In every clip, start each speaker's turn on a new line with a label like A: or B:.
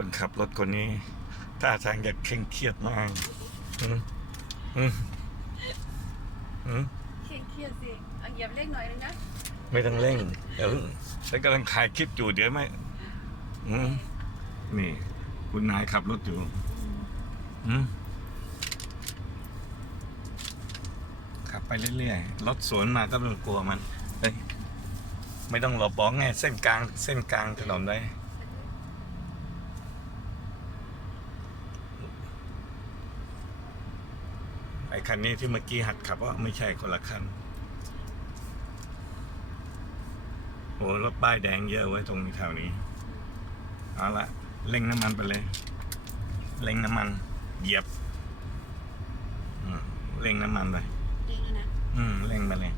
A: คนขับรถคนนี้ท่าทางจะเคร่งเครียดมากอืมอืมอืม
B: เครียดเครียดสิเอาเหยียบเลขหน่อยนึงนะ
A: ไม่ต้องเร่ง เดี๋ยวฉันกำลังถ่ายคลิปอยู่เดี๋ยวไม่อืมนี่ คุณนายขับรถอยู่อืมขับไปเรื่อยๆ รถสวนมาก็ไม่ต้องกลัวมันเอ้ยไม่ต้องหลบบอกไง เส้นกลาง เส้นกลางถนนได้ ไอ้คันนี้ที่เมื่อกี้หัดขับว่าไม่ใช่คนละคันโหรถป้ายแดงเยอะไว้ตรงแถวนี้เอาละเร่งน้ำมันไปเลยเร่งน้ำมันเหยียบอืมเร่งน้ำมันไป
B: เลขแล้วนะ
A: อืมเร่งไปเลย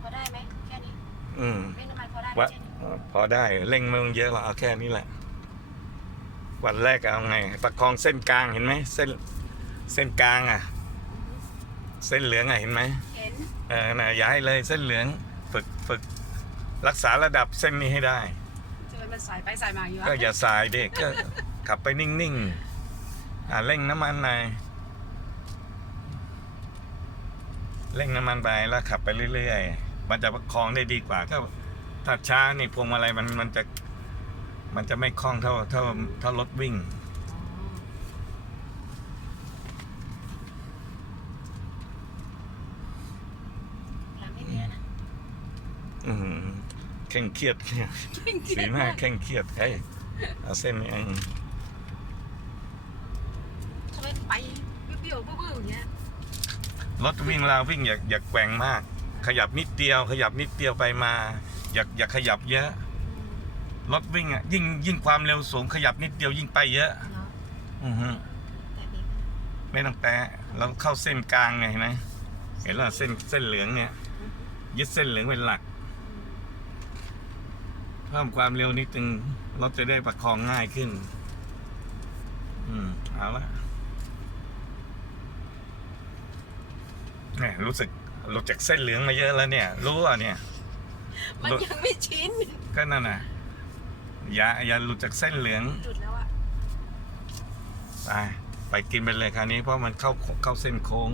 B: พอได้ไหมแค่นี้
A: อืม
B: เลขน้ำมันพอได้ไหม
A: ว่า
B: แค่นี้
A: พอได้เร่งไม่ต้องเยอะหรอกเอาแค่นี้แหละ วันแรกเอาไง ประคองเส้นกลางเห็นไหมเส้นเส้นกลางอะ เส้นเหลืองอะเห็นไหม
B: เห็น
A: เออน่ะย้ายเลยเส้นเหลืองฝึกฝึกรักษาระดับเส้นนี้ให้ได้
B: จะมันสายไปสายมาอยู่
A: ก็
B: อะ
A: อย่าสายเด็กก็ขับไปนิ่งๆอ่าเร่งน้ำมันหน่อยเร่งน้ำมันไปแล้วขับไปเรื่อยๆ มันจะประคองได้ดีกว่าถ้าถ้าช้านี่พวงมาลัยมันมันจะ มันจะไม่คล่องเท่าเท่าเท่ารถวิ่ง
B: หลังไม่มีแล้วนะ
A: อืมเคร่งเครียดเนี่ยสีหน้าเคร่งเครียดเฮ้ยเอาเส้นนี้เอง
B: ทำไมไปเบี้ยวๆบื้อๆอย่างเงี้ย
A: รถวิ่งเราวิ่งอย่าอย่าแกว่งมาก ขยับนิดเดียว ขยับนิดเดียวไปมา อย่าอย่าขยับเยอะ รถวิ่งอะยิ่งยิ่งความเร็วสูงขยับนิดเดียวยิ่งไปเยอะ
B: เนาะ
A: อือฮึ
B: แต่นี้
A: ไม่ต้องแตะเราเข้าเส้นกลางไงเห็นไหมเห็นแล้วเส้นเส้นเหลืองเนี่ยยึดเส้นเหลืองเป็นหลัก เพิ่มความเร็วนิดนึงรถจะได้ประคองง่ายขึ้น อืมเอาละแหมรู้สึกหลุดจากเส้นเหลืองมาเยอะแล้วเนี่ย รู้อะเนี่ย
B: มันยังไม่ชิน
A: ก็นั่นน่ะ อย่าอย่าหลุดจากเส้นเหลือง
B: หลุดแล้วอะ
A: ไปไปกินไปเลยคราวนี้เพราะมันเข้าเข้าเส้นโค้ง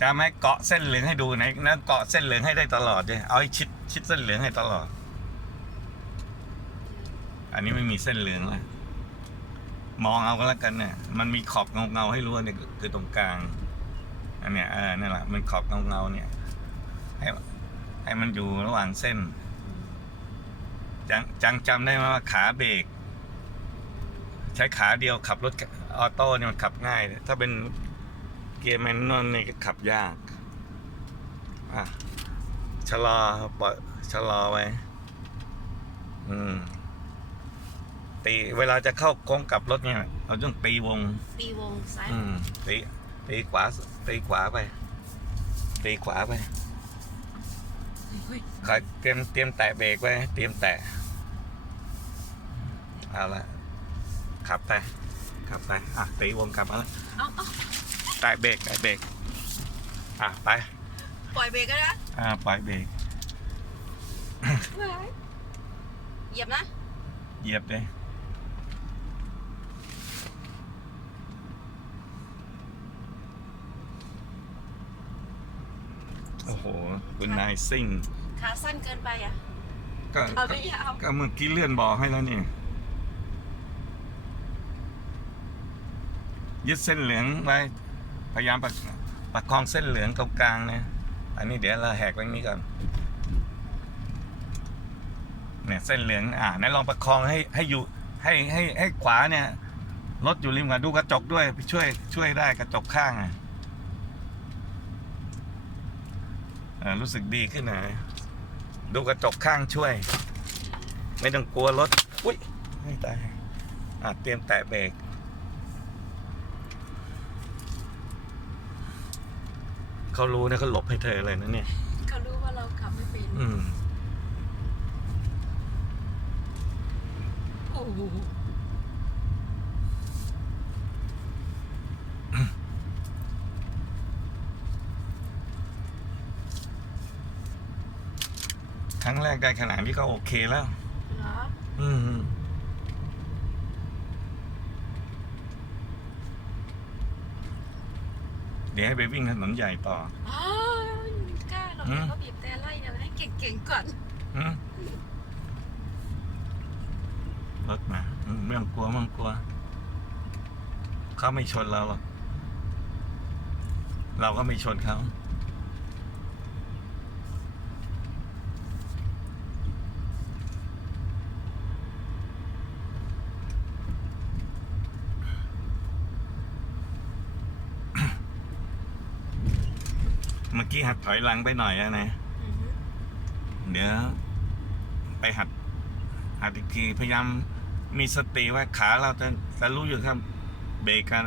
A: จะไหม่เกาะเส้นเหลืองให้ดูไหนนะเกาะเส้นเหลืองให้ได้ตลอดเลยเอาให้ชิดชิดเส้นเหลืองให้ตลอด อันนี้ไม่มีเส้นเหลืองเลยมองเอาก็แล้วกันเนี่ย มันมีขอบเงาเงาๆให้รู้ว่าเนี่ยคือตรงกลาง อันเนี้ยเออนั่นแหละมันขอบเงาเงาๆเนี่ย ให้ให้มันอยู่ระหว่างเส้นจังจังจำได้ไหมว่าขาเบรกใช้ขาเดียวขับรถออโต้เนี่ยมันขับง่าย ถ้าเป็นเกียร์แมนนวลนี่ก็ขับยากอะชะลอปล่อยชะลอไว้ อืม ตีเวลาจะเข้าโค้งกลับรถเนี่ยเราต้องตีวง
B: ตีวงซ้าย
A: อืมตีตีขวาตีขวาไปตีขวาไป
B: เฮ้ย
A: ขอเตรียมเตรียมแตะเบรกไว้ เตรียมแตะ เอาละขับไปขับไปอะตีวงกลับมาแล้ว
B: เอาเอา
A: แตะเบรกแตะเบรกอะไป
B: ปล่อยเบรกก็ได้นะ
A: อ่าปล่อยเบรก
B: เหยียบนะ
A: เหยียบเลย โอ้โหคุณนายซิ่ง
B: ขาสั้นเกินไปอะ
A: ก็
B: เอาไม่ยาว
A: ก็เมื่อกี้เลื่อนบอกให้แล้วนี่ ยึดเส้นเหลืองไว้ พยายามประประคองเส้นเหลืองตรงกลางนะ อันนี้เดี๋ยวเราแหกไว้นี้ก่อน เนี่ยเส้นเหลือง อ่านั้นลองประคองให้ให้อยู่ให้ให้ให้ขวาเนี่ย รถอยู่ริมขวาดูกระจกด้วย ช่วยช่วยได้กระจกข้างอะเออ รู้สึกดีขึ้นหน่อยดูกระจกข้างช่วย ไม่ต้องกลัวรถ อุ้ยไม่ตายอะเตรียมแตะเบรกเขารู้นะเขาหลบให้เธอเลยนะเนี่ย
B: เขารู้ว่าเราขับไม่เป็น
A: อืม
B: โอ้
A: งแรกได้ขนาดนี้ก็โอเคแล้ว
B: เหรอ
A: อืมเดี๋ยวให้ไปวิ่งถนนใหญ่ต่อ
B: อ้าวกล้าหรอก
A: อืม
B: เดี๋ยวก็บีบแต่ไล่เดี๋ยวให้เก่งๆก่อน
A: อืมรถมาอืมไม่ต้องกลัวไม่ต้องกลัว เขาไม่ชนเราหรอก เราก็ไม่ชนเขา มื่อกี้หัดถอยหลังไปหน่อยอะนะ
B: อือฮึ
A: เดี๋ยว ไปหัด หัดอีกทีพยายามมีสติว่าขาเราจะจะรู้อยู่ครับ เบรกกัน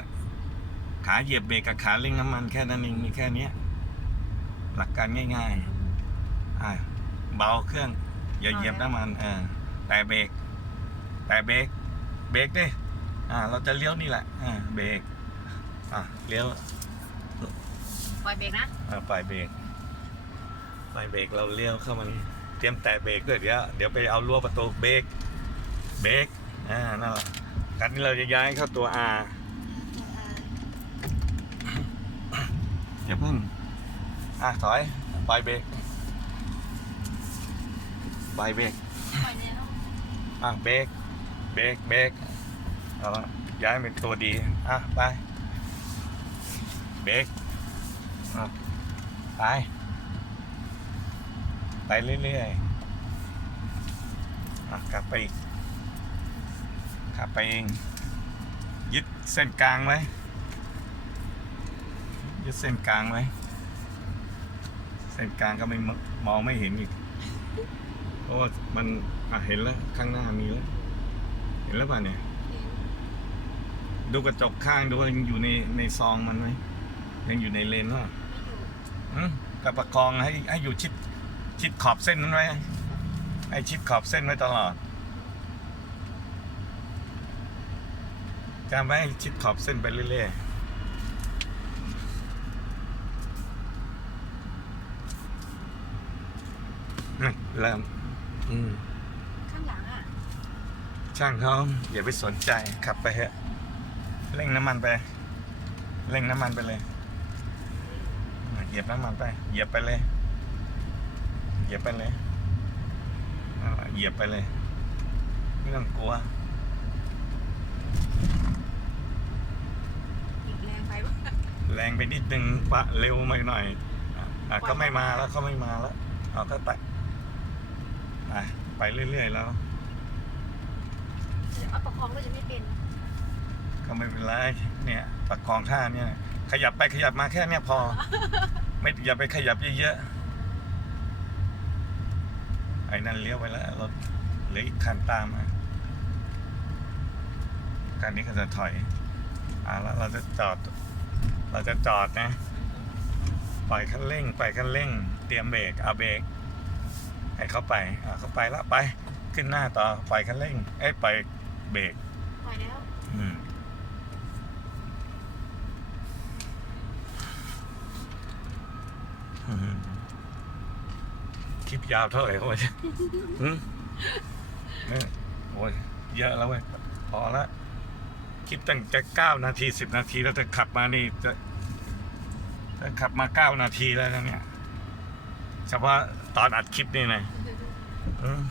A: ขาเหยียบเบรกกับขาเร่งน้ำมันแค่นั้นเองมีแค่เนี้ยหลักการง่ายๆอ่าเบาเครื่อง อย่าเหยียบน้ำมันเออแต่เบรกแต่เบรกเบรกดิอ่า เราจะเลี้ยวนี่แหละอ่าเบรกอ่าเลี้ยว
B: ปล่อยเบรกนะ
A: อ่าปล่อยเบรกปล่อยเบรกเราเลี้ยวเข้ามานี่เตรียมแตะเบรกด้วยเดี๋ยวเดี๋ยวไปเอารั้วประตูเบรกเบรกอ่านั่นแหละการที่เราจะย้ายเข้าตัว R อย่าเพิ่งอะถอยปล่อยเบรกปล่อยเบรก
B: ปล่อยแล้ว
A: อะเบรกเบรกเบรกเอาละย้ายเป็นตัวดีอะไปเบรก ไป ไปเรื่อยๆอะกลับไปอีกกลับไปเองยึดเส้นกลางไว้ยึดเส้นกลางไว้เส้นกลางก็ไม่มมองไม่เห็นอีกเพราะว่ามันอะเห็นแล้วข้างหน้ามีแล้ว เห็นแล้วป่ะเนี่ย
B: เห็น
A: ดูกระจกข้างดูว่ายังอยู่ในในซองมันไหมยังอยู่ในเลนว่า
B: ไม่อยู่
A: อืม กับประคองให้ให้อยู่ชิดชิดขอบเส้นนั้นไว้ให้ชิดขอบเส้นไว้ตลอดจำไว้ให้ชิดขอบเส้นไปเรื่อยๆนี่เริ่มอืม
B: ข้างหลังอะ
A: ช่างเขาอย่าไปสนใจขับไปเถอะเร่งน้ำมันไป เร่งน้ำมันไปเลยอะ เหยียบน้ำมันไป เหยียบไปเลย เหยียบไปเลยอ่าเหยียบไปเลย ไม่ต้องกลัว
B: อีกแรงไปปะ
A: แรงไปนิดนึงปะเร็วไปหน่อยอะอะก็ไม่มาแล้วเขาไม่มาแล้วเอาก็ไปไปไปเรื่อยๆแล้ว
B: เดี๋ยวเอาประคองก็จะไม่เป็น
A: ก็ไม่เป็นไรเนี่ยประคองท่าเนี่ย ขยับไปขยับมาแค่เนี้ยพอ ไม่อย่าไปขยับเยอะๆไอ้นั่นเลี้ยวไปแล้วรถเหลืออีกคันตามมาคันนี้ก็จะถอยอ่าแล้วเราจะจอด เราจะจอดนะปล่อยคันเร่งปล่อยคันเร่ง เตรียมเบรกเอาเบรกให้เขาไปอ่าเขาไปแล้วไป ขึ้นหน้าต่อปล่อยคันเร่งเอ้ยปล่อยเบรก
B: ปล่อยแล้ว
A: อืมอืม คลิปยาวเท่าไหร่วะเนี่ยหืมเนี่ยโอ้ยเยอะแล้วเว้ยพอละคลิปตั้งจะเก้านาทีสิบนาทีแล้วจะขับมานี่จะจะขับมาเก้านาทีแล้วนะเนี่ยเฉพาะตอนอัดคลิปนี่นะอืม